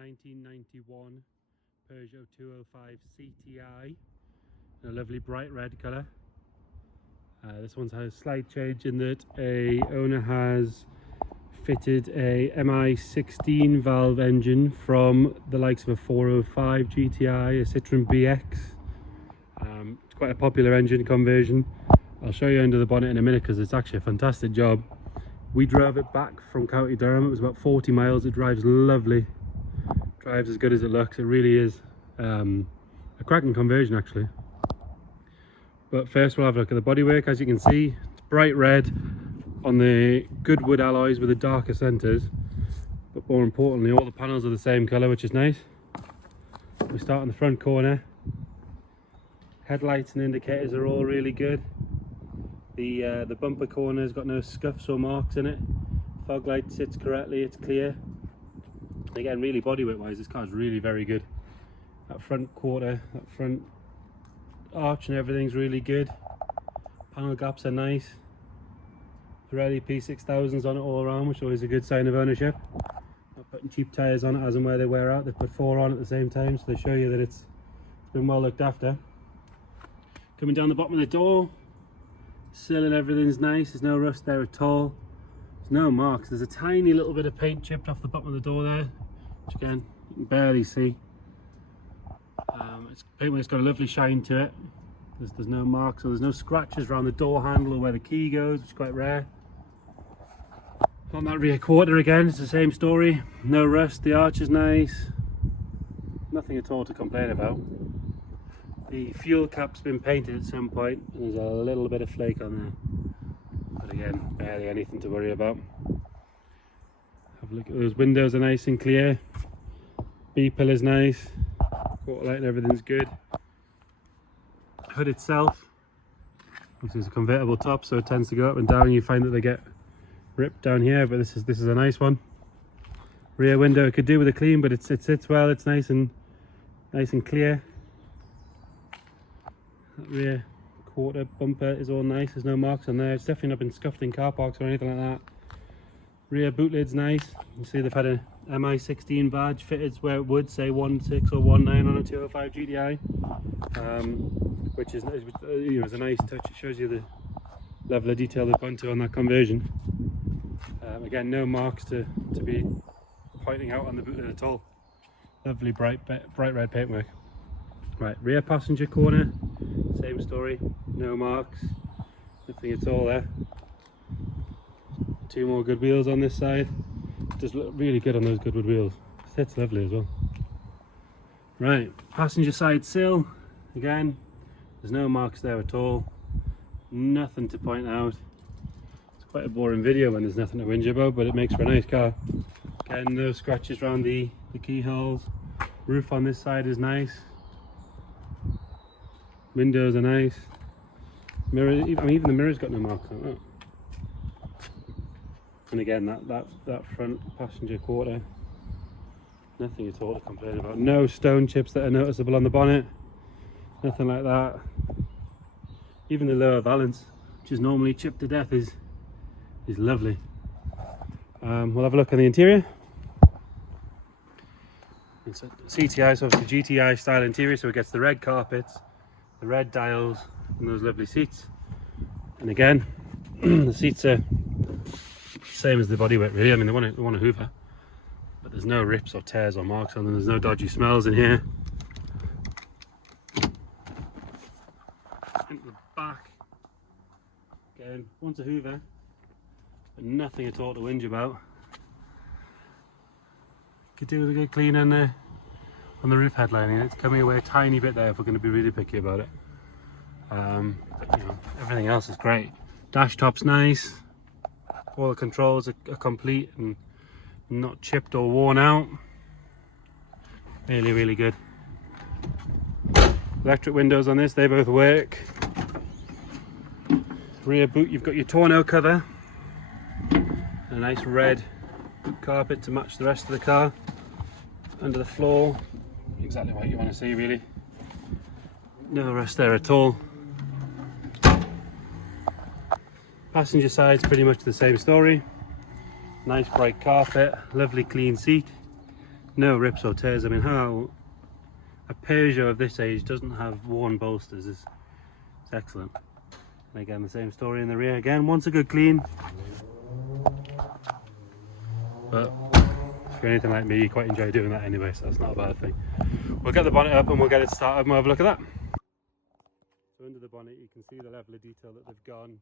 1991 Peugeot 205 CTI in a lovely bright red colour. This one's had a slight change in that a owner has fitted a MI16 valve engine from the likes of a 405 GTI, a Citroen BX. It's quite a popular engine conversion. I'll show you under the bonnet in a minute because it's actually a fantastic job. We drove it back from County Durham. It was about 40 miles. It drives lovely. Drives as good as it looks. It really is a cracking conversion actually. But first we'll have a look at the bodywork. As you can see, it's bright red on the good wood alloys with the darker centres. But more importantly, all the panels are the same colour, which is nice. We start on the front corner. Headlights and indicators are all really good. The bumper corner's got no scuffs or marks in it. Fog light sits correctly, it's clear. Again, really bodywork wise, this car's really very good. That front quarter, that front arch and everything's really good. Panel gaps are nice. Pirelli P6000s on it all around, which is always a good sign of ownership. Not putting cheap tyres on it as and where they wear out. They've put 4 on at the same time, so they show you that it's been well looked after. Coming down the bottom of the door, sill and everything's nice. There's no rust there at all. There's no marks. There's a tiny little bit of paint chipped off the bottom of the door there, which again you can barely see. It's paint it's got a lovely shine to it. There's no marks, so there's no scratches around the door handle or where the key goes, which is quite rare. On that rear quarter again, it's the same story. No rust. The arch is nice. Nothing at all to complain about. The fuel cap's been painted at some point and there's a little bit of flake on there, but again, barely anything to worry about. Have a look at those windows, are nice and clear. B-pillar's nice. Quarter light and everything's good. Hood itself, this is a convertible top, so it tends to go up and down. You find that they get ripped down here, but this is a nice one. Rear window it could do with a clean, but it sits well. It's nice and clear. That rear quarter bumper is all nice. There's no marks on there. It's definitely not been scuffed in car parks or anything like that. Rear boot lid's nice. You see they've had a MI16 badge fitted where it would say 16 or 19 on a 205 GTI, which is is a nice touch. It shows you the level of detail they've gone to on that conversion. Again, no marks to be pointing out on the boot lid at all. Lovely bright red paintwork. Right, rear passenger corner, same story, no marks, nothing at all there. 2 more good wheels on this side. Does look really good on those Goodwood wheels. Sits lovely as well. Right, passenger side sill, again, there's no marks there at all. Nothing to point out. It's quite a boring video when there's nothing to whinge about, but it makes for a nice car. Again, no scratches around the keyholes. Roof on this side is nice. Windows are nice. Mirror, even the mirror's got no marks on it. And again, that front passenger quarter, nothing at all to complain about. No stone chips that are noticeable on the bonnet, nothing like that. Even the lower valance, which is normally chipped to death, is lovely. We'll have a look at the interior. It's a CTI, so it's a GTI style interior, so it gets the red carpets, the red dials, and those lovely seats. And again, the seats are same as the bodywork really. I mean, they want a hoover, but there's no rips or tears or marks on them. There's no dodgy smells in here. Into the back, again, wants a hoover, but nothing at all to whinge about. Could do with a good clean on the roof headlining. It's coming away a tiny bit there if we're going to be really picky about it. But, everything else is great. Dash top's nice. All the controls are complete and not chipped or worn out. Really, really good. Electric windows on this, they both work. Rear boot, you've got your tonneau cover. A nice red carpet to match the rest of the car. Under the floor, exactly what you want to see really. No rust there at all. Passenger side's pretty much the same story. Nice bright carpet, lovely clean seat. no rips or tears. I mean, how a Peugeot of this age doesn't have worn bolsters is excellent. And again, the same story in the rear. Again, wants a good clean, but if you're anything like me, you quite enjoy doing that anyway, so that's not a bad thing. We'll get the bonnet up and we'll get it started and we'll have a look at that. So under the bonnet you can see the level of detail that they've gone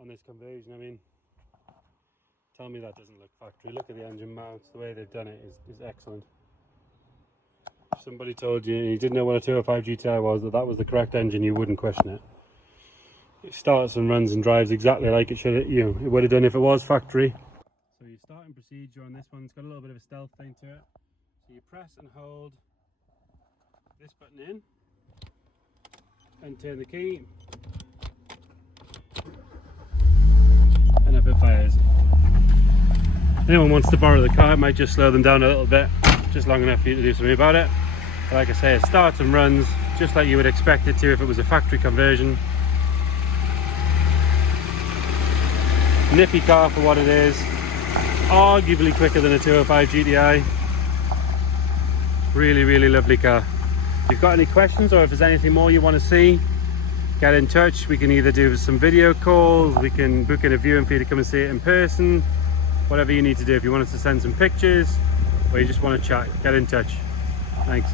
on this conversion. I mean, tell me that doesn't look factory. Look at the engine mounts, the way they've done it is excellent. If somebody told you and you didn't know what a 205 GTI was, that was the correct engine, you wouldn't question it. It starts and runs and drives exactly like it should, it would have done if it was factory. So your starting procedure on this one's got a little bit of a stealth thing to it. So you press and hold this button in and turn the key, and if it fires. Anyone wants to borrow the car, it might just slow them down a little bit, just long enough for you to do something about it. But like I say, it starts and runs just like you would expect it to if it was a factory conversion. Nippy car for what it is, arguably quicker than a 205 GTI. Really lovely car. If you've got any questions or if there's anything more you want to see, get in touch. We can either do some video calls, we can book in a viewing for you to come and see it in person, whatever you need to do. If you want us to send some pictures or you just want to chat, get in touch. Thanks.